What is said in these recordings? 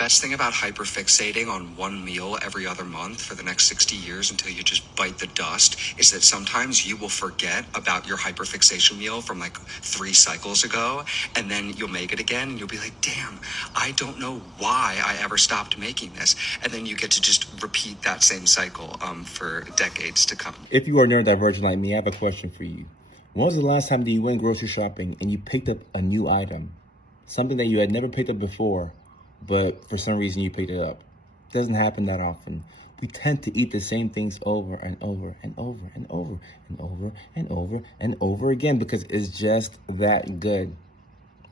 best thing about hyperfixating on one meal every other month for the next 60 years until you just bite the dust is that sometimes you will forget about your hyperfixation meal from like 3 cycles ago, and then you'll make it again and you'll be like, damn, I don't know why I ever stopped making this. And then you get to just repeat that same cycle for decades to come. If you are neurodivergent like me, I have a question for you. When was the last time that you went grocery shopping and you picked up a new item? Something that you had never picked up before, but for some reason you picked it up. It doesn't happen that often. We tend to eat the same things over and over and over and over and over and over and over again because it's just that good.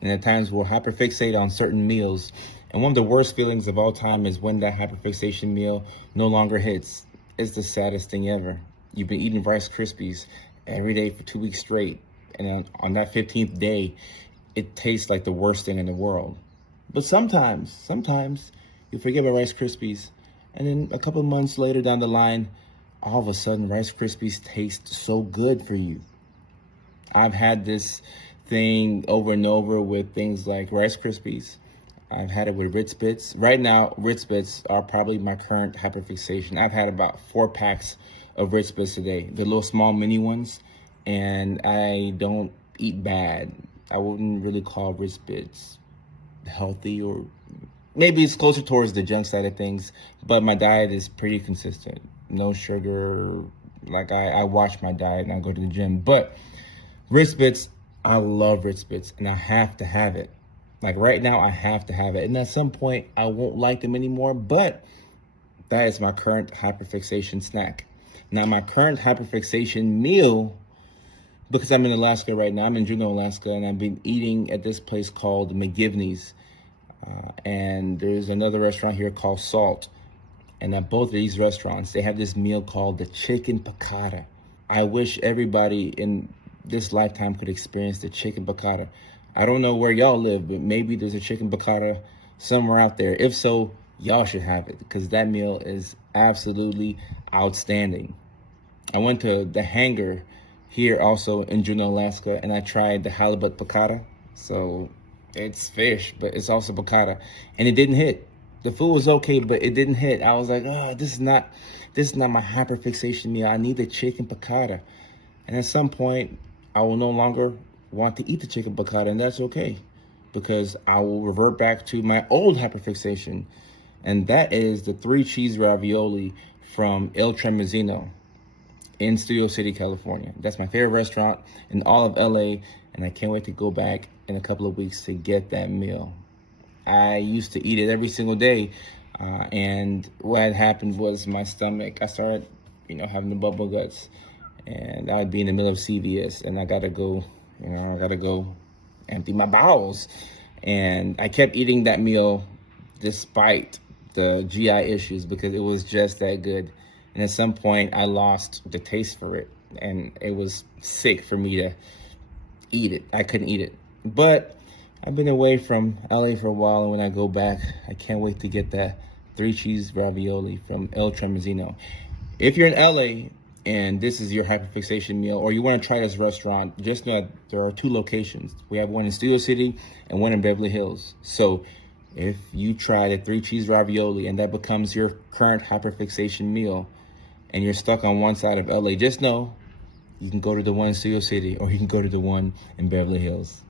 And at times we'll hyperfixate on certain meals. And one of the worst feelings of all time is when that hyperfixation meal no longer hits. It's the saddest thing ever. You've been eating Rice Krispies every day for 2 weeks straight. And then on that 15th day, it tastes like the worst thing in the world. But sometimes you forget about Rice Krispies. And then a couple months later down the line, all of a sudden Rice Krispies taste so good for you. I've had this thing over and over with things like Rice Krispies. I've had it with Ritz Bits. Right now, Ritz Bits are probably my current hyperfixation. I've had about 4 packs of Ritz Bits today. The little small mini ones. And I don't eat bad. I wouldn't really call Ritz Bits healthy, or maybe it's closer towards the junk side of things. But my diet is pretty consistent. No sugar. Like I watch my diet and I go to the gym. But Ritz Bits, I love Ritz Bits and I have to have it. Like right now, I have to have it. And at some point, I won't like them anymore. But that is my current hyperfixation snack. Now, my current hyperfixation meal, because I'm in Alaska right now, I'm in Juneau, Alaska, and I've been eating at this place called McGivney's. And there's another restaurant here called Salt. And at both of these restaurants, they have this meal called the chicken piccata. I wish everybody in this lifetime could experience the chicken piccata. I don't know where y'all live, but maybe there's a chicken piccata somewhere out there. If so, y'all should have it because that meal is absolutely outstanding. I went to the hangar here also in Juneau, Alaska, and I tried the halibut piccata. So it's fish, but it's also piccata, and it didn't hit. The food was okay, but it didn't hit. I was like, oh, this is not my hyperfixation meal. I need the chicken piccata. And at some point, I will no longer want to eat the chicken piccata, and that's okay, because I will revert back to my old hyperfixation, and that is the 3 cheese ravioli from Il Tramezzino in Studio City, California. That's my favorite restaurant in all of LA, and I can't wait to go back in a couple of weeks to get that meal. I used to eat it every single day, and what had happened was my stomach, I started, having the bubble guts, and I'd be in the middle of CVS, and I gotta go empty my bowels. And I kept eating that meal despite the GI issues because it was just that good. And at some point, I lost the taste for it, and it was sick for me to eat it. I couldn't eat it. But I've been away from LA for a while, and when I go back, I can't wait to get that 3 cheese ravioli from Il Tramezzino. If you're in LA and this is your hyperfixation meal, or you want to try this restaurant, just know that there are 2 locations. We have one in Studio City and one in Beverly Hills. So if you try the 3 cheese ravioli and that becomes your current hyperfixation meal, and you're stuck on one side of LA, just know you can go to the one in Studio City or you can go to the one in Beverly Hills.